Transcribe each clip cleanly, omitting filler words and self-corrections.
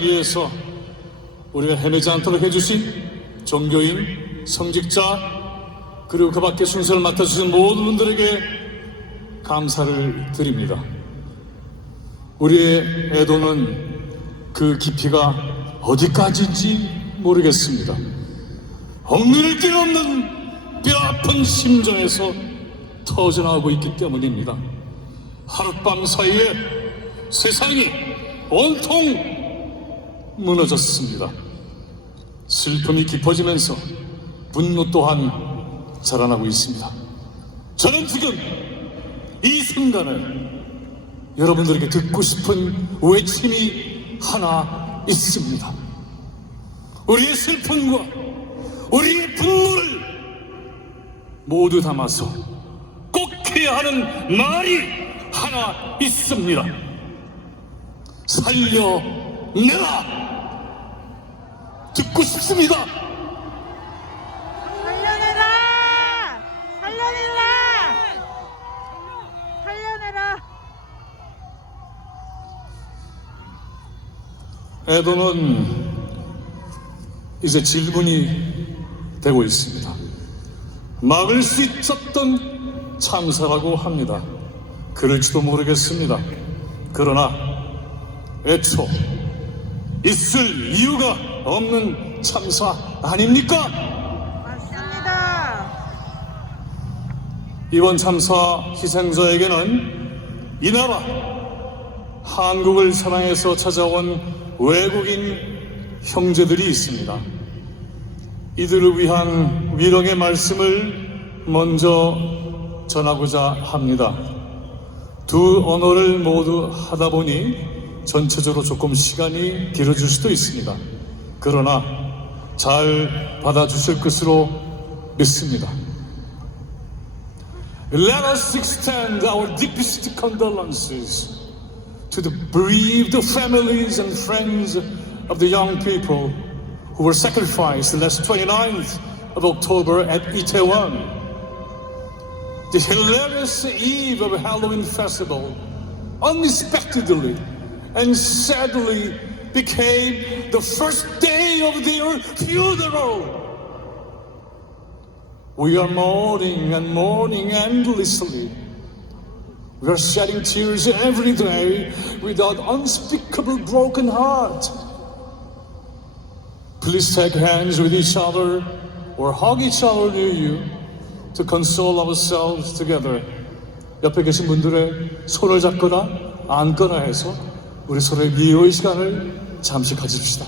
위해서 우리가 헤매지 않도록 해주신 종교인, 성직자, 그리고 그 밖에 순서를 맡아주신 모든 분들에게 감사를 드립니다. 우리의 애도는 그 깊이가 어디까지인지 모르겠습니다. 얽매일 길 없는 뼈아픈 심정에서 터져나오고 있기 때문입니다. 하룻밤 사이에 세상이 온통 무너졌습니다. 슬픔이 깊어지면서 분노 또한 자라나고 있습니다. 저는 지금 이 순간에 여러분들에게 듣고 싶은 외침이 하나 있습니다. 우리의 슬픔과 우리의 분노를 모두 담아서 꼭 해야 하는 말이 하나 있습니다. 살려내라! 듣고 싶습니다. 살려내라! 살려내라! 살려내라! 애도는 이제 질문이 되고 있습니다. 막을 수 있었던 참사라고 합니다. 그럴지도 모르겠습니다. 그러나 애초 있을 이유가 없는 참사 아닙니까? 맞습니다. 이번 참사 희생자에게는 이 나라 한국을 사랑해서 찾아온 외국인 형제들이 있습니다. 이들을 위한 위로의 말씀을 먼저 전하고자 합니다. 두 언어를 모두 하다 보니 전체적으로 조금 시간이 길어질 수도 있습니다. 그러나 잘 받아주실 것으로 믿습니다. Let us extend our deepest condolences to the bereaved families and friends of the young people who were sacrificed last 29th of October at Itaewon. The hilarious eve of Halloween festival unexpectedly and sadly became the first day of their funeral. We are mourning and mourning endlessly. We are shedding tears every day without unspeakable broken heart. Please take hands with each other or hug each other near you to console ourselves together. 옆에 계신 분들의 손을 잡거나 안거나 해서 우리 서로의 위로의 시간을 잠시 가집시다.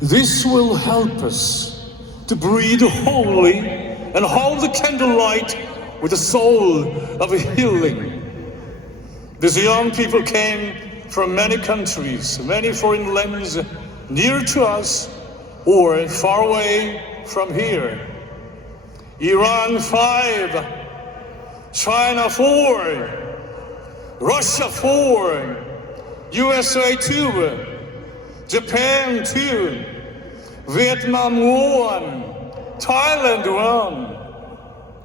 This will help us to breathe wholly and hold the candlelight with the soul of healing. These young people came from many countries, many foreign lands, near to us or far away from here. Iran 5, China 4, Russia 4, USA 2, Japan 2, Vietnam 1, Thailand 1,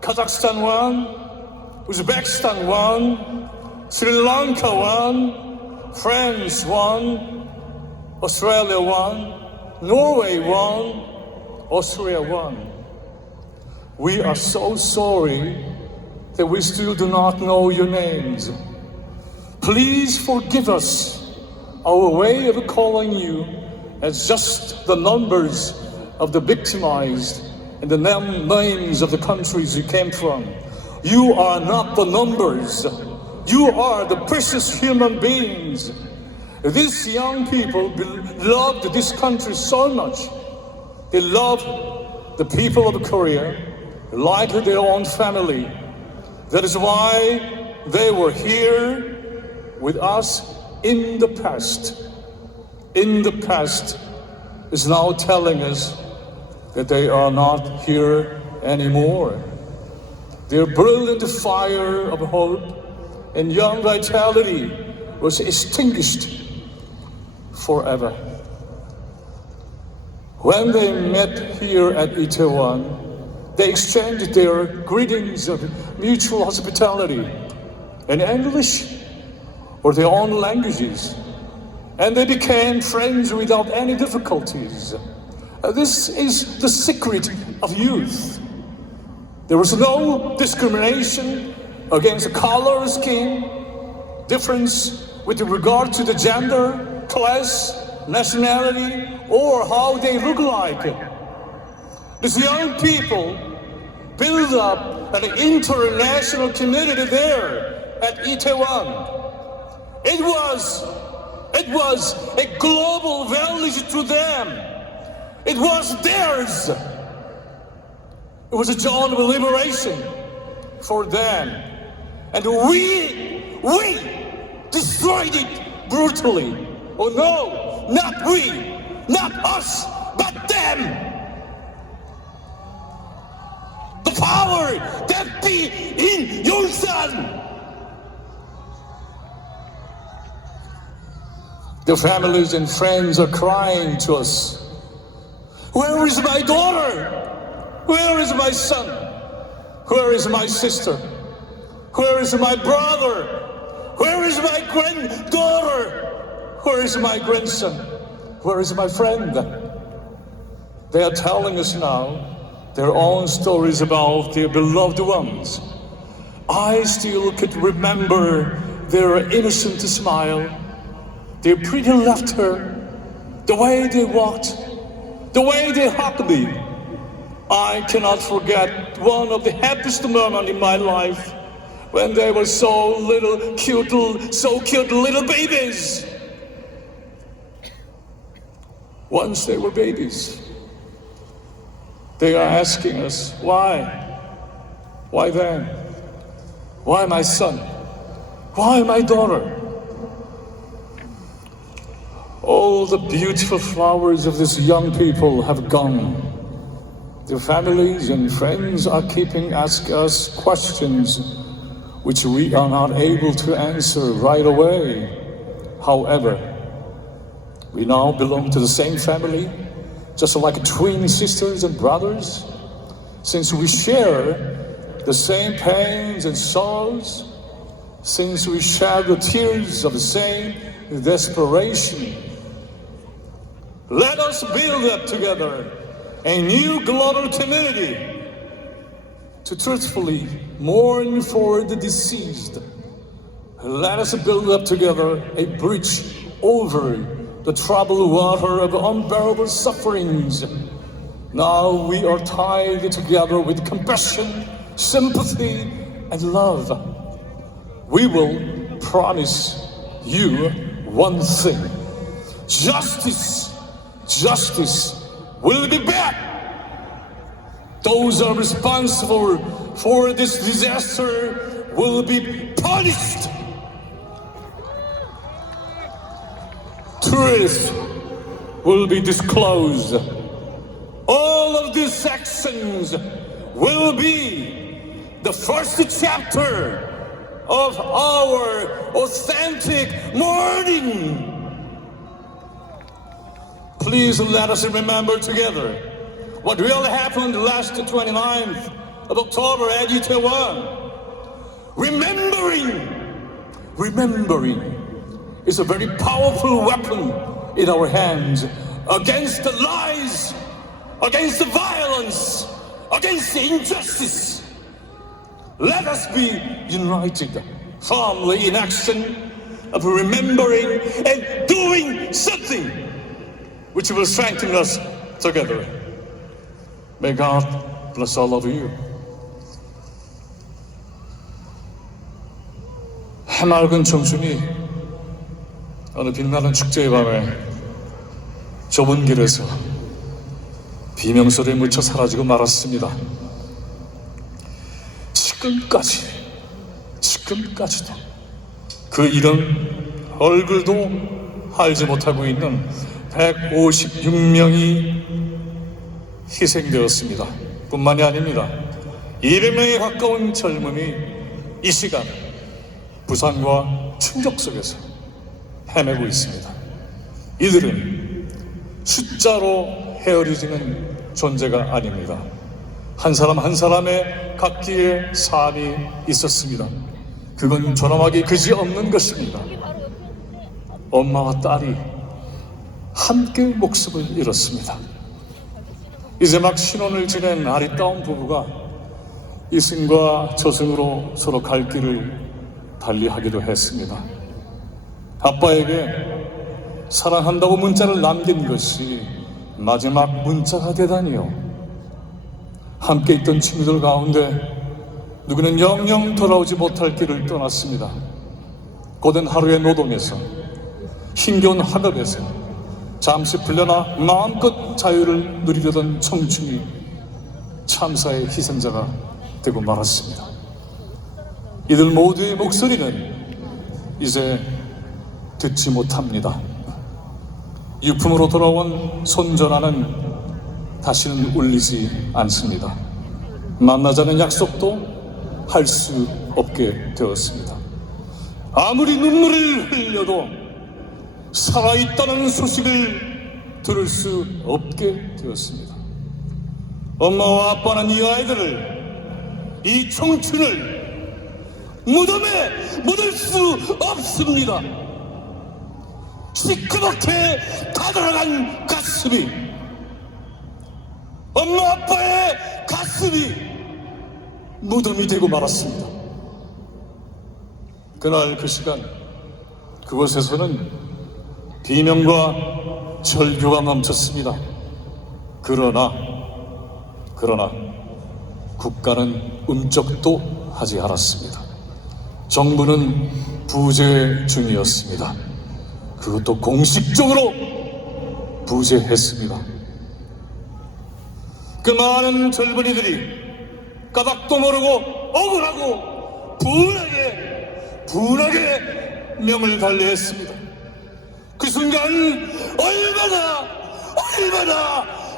Kazakhstan 1, Uzbekistan 1, Sri Lanka 1, France 1, Australia 1, Norway 1, Austria 1. We are so sorry that we still do not know your names. Please forgive us our way of calling you as just the numbers of the victimized and the names of the countries you came from. You are not the numbers. You are the precious human beings. These young people loved this country so much. They loved the people of Korea like their own family. That is why they were here with us in the past. In the past is now telling us that they are not here anymore. Their brilliant fire of hope and young vitality was extinguished forever. When they met here at Itaewon, they exchanged their greetings of mutual hospitality in English or their own languages, and they became friends without any difficulties. This is the secret of youth. There was no discrimination against color, skin, difference with regard to the gender, class, nationality, or how they look like. These young people build up an international community there at Itaewon. It was a global village to them. It was theirs. It was a zone of liberation for them. And we destroyed it brutally. Oh no, not we, not us, but them. The power that be in Yulsan. The families and friends are crying to us. Where is my daughter? Where is my son? Where is my sister? Where is my brother? Where is my granddaughter? Where is my grandson? Where is my friend? They are telling us now their own stories about their beloved ones. I still could remember their innocent smile, their pretty laughter, the way they walked, the way they hugged me. I cannot forget one of the happiest moments in my life when they were so cute little babies. Once they were babies, they are asking us, why? Why them? Why my son? Why my daughter? All the beautiful flowers of these young people have gone. Their families and friends are keeping asking us questions which we are not able to answer right away. However, we now belong to the same family, just like twin sisters and brothers, since we share the same pains and sorrows, since we share the tears of the same desperation. Let us build up together a new global community to truthfully mourn for the deceased. Let us build up together a bridge over the troubled water of unbearable sufferings. Now we are tied together with compassion, sympathy, and love. We will promise you one thing. Justice will be back. Those are responsible for this disaster will be punished. Truth will be disclosed. All of these sections will be the first chapter of our authentic mourning. Please let us remember together what really happened last 29th of October at Itaewon. Remembering is a very powerful weapon in our hands against the lies, against the violence, against the injustice. Let us be united, firmly in action of remembering and doing something which will strengthen us together. May God bless all of you. 해맑은 청춘이 어느 빛나는 축제의 밤에 좁은 길에서 비명소리에 묻혀 사라지고 말았습니다. 지금까지도 그 이름 얼굴도 알지 못하고 있는 156명이 희생되었습니다. 뿐만이 아닙니다. 200명에 가까운 젊음이 이 시간 부상과 충격 속에서 헤매고 있습니다. 이들은 숫자로 헤어리지는 존재가 아닙니다. 한 사람 한 사람의 각기의 삶이 있었습니다. 그건 존엄하기 그지없는 것입니다. 엄마와 딸이 함께 목숨을 잃었습니다. 이제 막 신혼을 지낸 아리따운 부부가 이승과 저승으로 서로 갈 길을 달리하기도 했습니다. 아빠에게 사랑한다고 문자를 남긴 것이 마지막 문자가 되다니요. 함께 있던 친구들 가운데 누구는 영영 돌아오지 못할 길을 떠났습니다. 고된 하루의 노동에서, 힘겨운 학업에서 잠시 풀려나 마음껏 자유를 누리려던 청춘이 참사의 희생자가 되고 말았습니다. 이들 모두의 목소리는 이제 듣지 못합니다. 유품으로 돌아온 손전화는 다시는 울리지 않습니다. 만나자는 약속도 할 수 없게 되었습니다. 아무리 눈물을 흘려도 살아있다는 소식을 들을 수 없게 되었습니다. 엄마와 아빠는 이 아이들을, 이 청춘을 무덤에 묻을 수 없습니다. 시커멓게 타들어간 가슴이, 엄마 아빠의 가슴이 무덤이 되고 말았습니다. 그날 그 시간 그곳에서는 비명과 절규가 넘쳤습니다. 그러나 국가는 움쩍도 하지 않았습니다. 정부는 부재 중이었습니다. 그것도 공식적으로 부재했습니다. 그 많은 젊은이들이 까닭도 모르고 억울하고 분하게 명을 달리했습니다. 그 순간 얼마나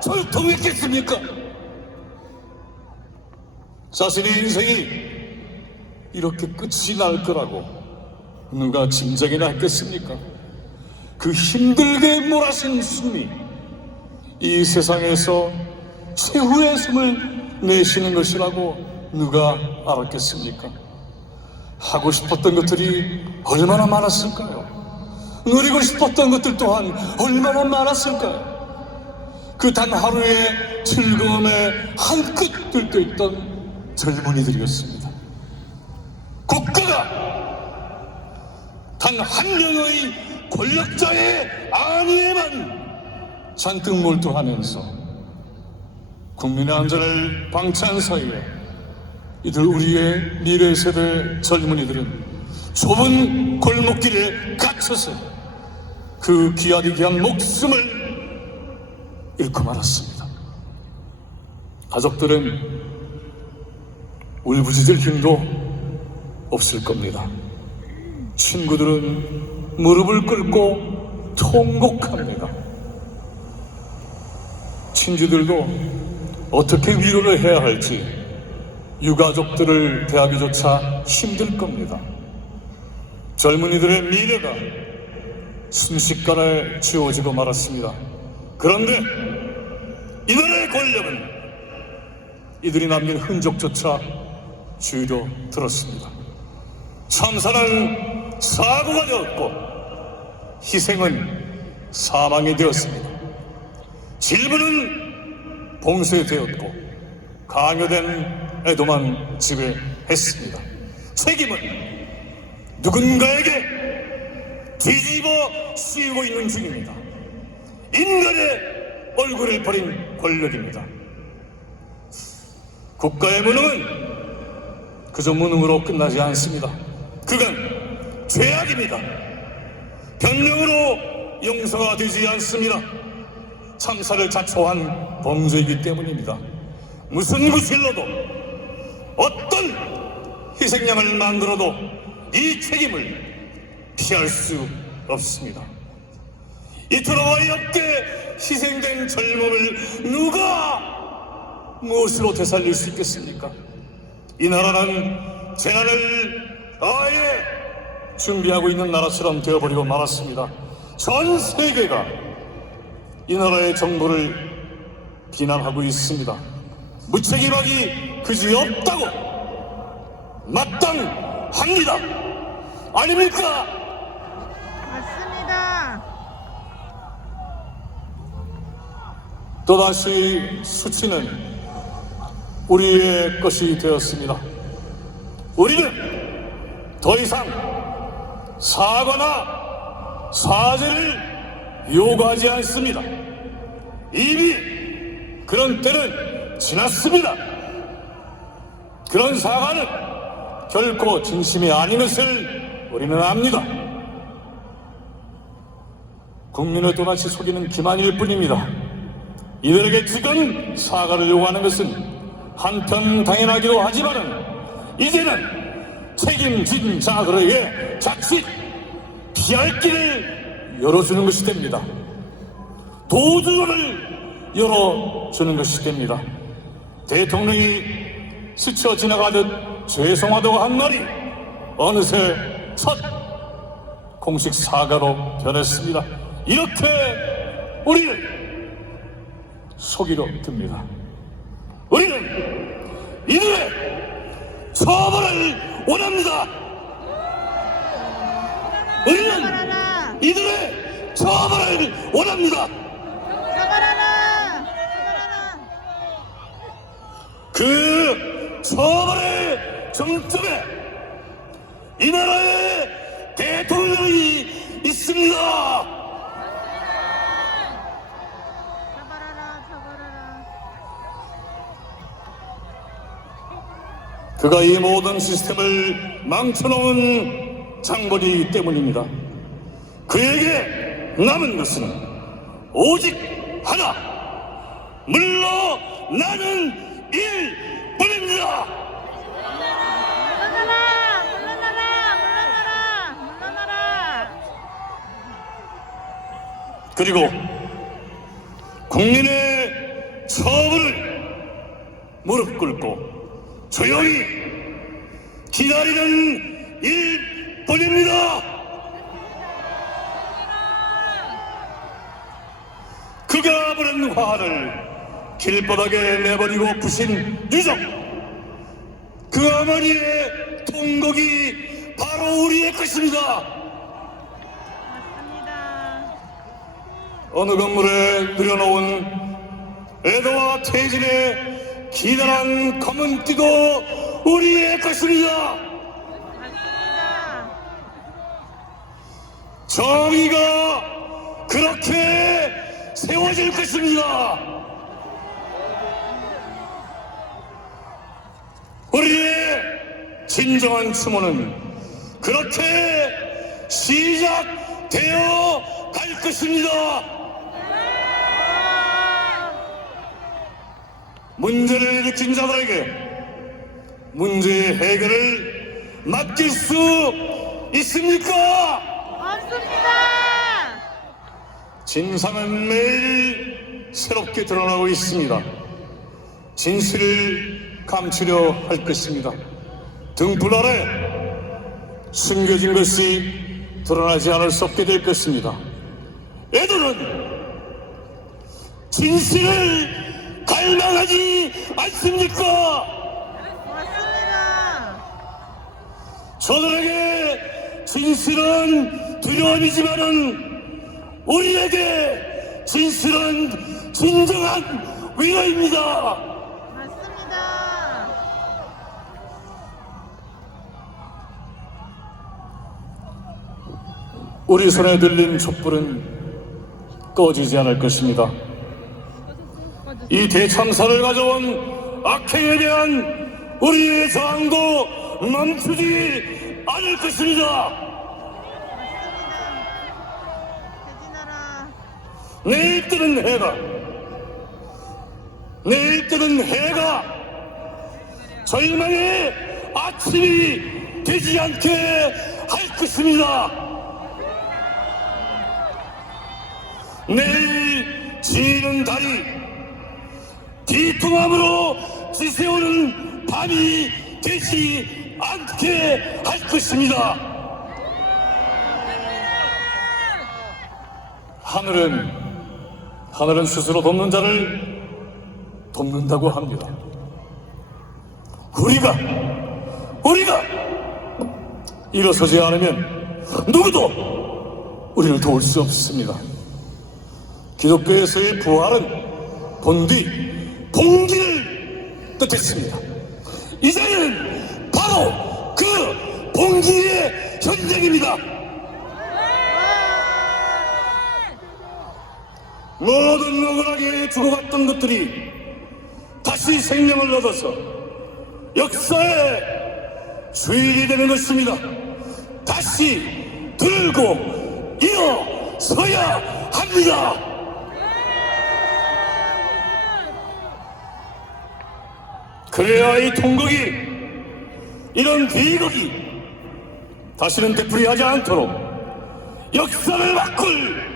절통했겠습니까? 자신의 인생이 이렇게 끝이 날 거라고 누가 짐작이나 했겠습니까? 그 힘들게 몰아친 숨이 이 세상에서 최후의 숨을 내쉬는 것이라고 누가 알았겠습니까? 하고 싶었던 것들이 얼마나 많았을까요? 누리고 싶었던 것들 또한 얼마나 많았을까요? 그 단 하루의 즐거움에 한껏 들떠있던 젊은이들이었습니다. 국가가 단 한 명의 권력자의 안위에만 잔뜩 몰두하면서 국민의 안전을 방치한 사이에 이들 우리의 미래 세대 젊은이들은 좁은 골목길에 갇혀서 그 귀한 목숨을 잃고 말았습니다. 가족들은 울부짖을 힘도 없을 겁니다. 친구들은 무릎을 꿇고 통곡합니다. 친지들도 어떻게 위로를 해야 할지 유가족들을 대하기조차 힘들 겁니다. 젊은이들의 미래가 순식간에 지워지고 말았습니다. 그런데 이들의 권력은 이들이 남긴 흔적조차 줄여 들었습니다. 참사는 사고가 되었고 희생은 사망이 되었습니다. 질문은 봉쇄되었고 강요된 애도만 지배했습니다. 책임은 누군가에게 뒤집어 씌우고 있는 중입니다. 인간의 얼굴을 버린 권력입니다. 국가의 무능은 그저 무능으로 끝나지 않습니다. 그건 죄악입니다. 변명으로 용서가 되지 않습니다. 참사를 자초한 범죄이기 때문입니다. 무슨 구실로도 어떤 희생양을 만들어도 이 책임을 피할 수 없습니다. 이토록 어이없게 희생된 젊음을 누가 무엇으로 되살릴 수 있겠습니까? 이 나라는 재난을 아예 준비하고 있는 나라처럼 되어버리고 말았습니다. 전 세계가 이 나라의 정부를 비난하고 있습니다. 무책임하기 그지없다고 마땅합니다. 아닙니까? 맞습니다. 또다시 수치는 우리의 것이 되었습니다. 우리는 더 이상 사과나 사죄를 요구하지 않습니다. 이미 그런 때는 지났습니다. 그런 사과는 결코 진심이 아닌 것을 우리는 압니다. 국민을 또다시 속이는 기만일 뿐입니다. 이들에게 지금 사과를 요구하는 것은 한편 당연하기도 하지만은 이제는 책임진 자들에게 자칫 피할 길을 열어주는 것이 됩니다. 도주로를 열어주는 것이 됩니다. 대통령이 스쳐 지나가듯 죄송하다고 한 말이 어느새 첫 공식 사과로 변했습니다. 이렇게 우리를 속이려 듭니다. 우리는 이들의 처벌을 원합니다. 우리는 이들의 처벌을 원합니다. 그 처벌의 정점에 이 나라의 대통령이 있습니다. 그가 이 모든 시스템을 망쳐놓은 장본이기 때문입니다. 그에게 남은 것은 오직 하나, 물러나는 일뿐입니다. 그리고 국민의 처벌을 무릎 꿇고 조용히 기다리는 일뿐입니다. 그가 부른 화를 길바닥에 내버리고 부신 유정, 그 어머니의 통곡이 바로 우리의 것입니다. 어느 건물에 들여놓은 에드와 태진의 기다란 검은 띠도 우리의 것입니다. 정의가 그렇게 세워질 것입니다. 우리의 진정한 추모는 그렇게 시작되어 갈 것입니다. 문제를 일으킨 자들에게 문제의 해결을 맡길 수 있습니까? 없습니다. 진상은 매일 새롭게 드러나고 있습니다. 진실을 감추려 할 것입니다. 등불 아래 숨겨진 것이 드러나지 않을 수 없게 될 것입니다. 애들은 진실을 갈망하지 않습니까? 맞습니다. 저들에게 진실은 두려움이지만은 우리에게 진실은 진정한 위로입니다. 맞습니다. 우리 손에 들린 촛불은 꺼지지 않을 것입니다. 이 대참사를 가져온 악행에 대한 우리의 저항도 멈추지 않을 것입니다. 내일 뜨는 해가 절망의 아침이 되지 않게 할 것입니다. 내일 지는 달이 뒤통함으로 지새우는 밤이 되지 않게 할 것입니다. 하늘은 스스로 돕는 자를 돕는다고 합니다. 우리가 일어서지 않으면 누구도 우리를 도울 수 없습니다. 기독교에서의 부활은 본디 봉기를 뜻했습니다. 이제는 바로 그 봉기의 전쟁입니다. 모든 억울하게 죽어갔던 것들이 다시 생명을 얻어서 역사의 주인이 되는 것입니다. 다시 들고 일어서야 합니다. 그래야 이 통곡이, 이런 비극이 다시는 되풀이하지 않도록 역사를 바꿀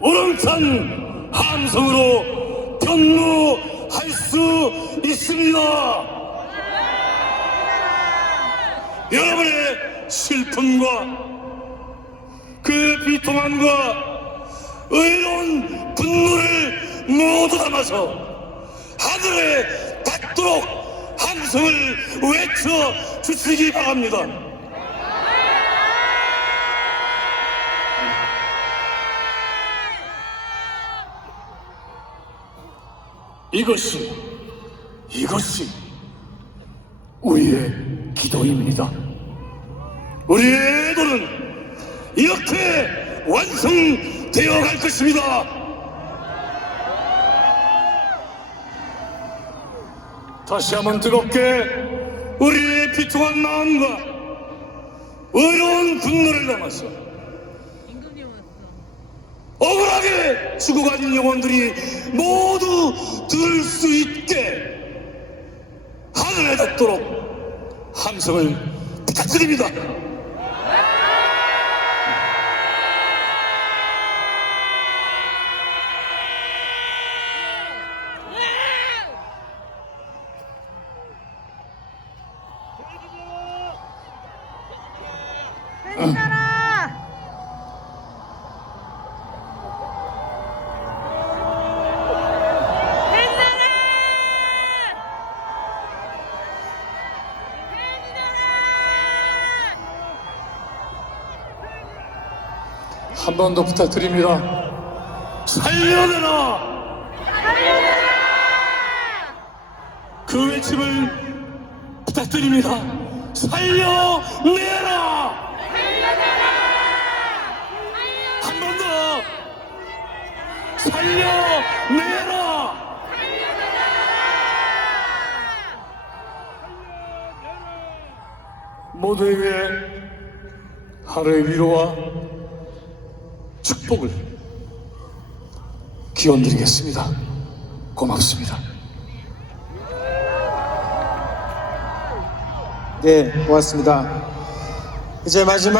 우렁찬 함성으로 변모할 수 있습니다. 여러분의 슬픔과 그 비통함과 의로운 분노를 모두 담아서 하늘에 닿도록 함성을 외쳐 주시기 바랍니다. 이것이 우리의 기도입니다. 우리의 애도는 이렇게 완성되어 갈 것입니다. 다시 한번 뜨겁게 우리의 비통한 마음과 의로운 분노를 담아서 억울하게 죽어가는 영혼들이 모두 들을 수 있게 하늘에 닿도록 함성을 부탁드립니다. 배신하라! 한 번 더 부탁드립니다. 살려내라! 그 외침을 부탁드립니다. 살려내라! 한 번 더! 살려내라! 모두에게 하루의 위로와 축복을 기원드리겠습니다. 고맙습니다. 네, 고맙습니다. 이제 마지막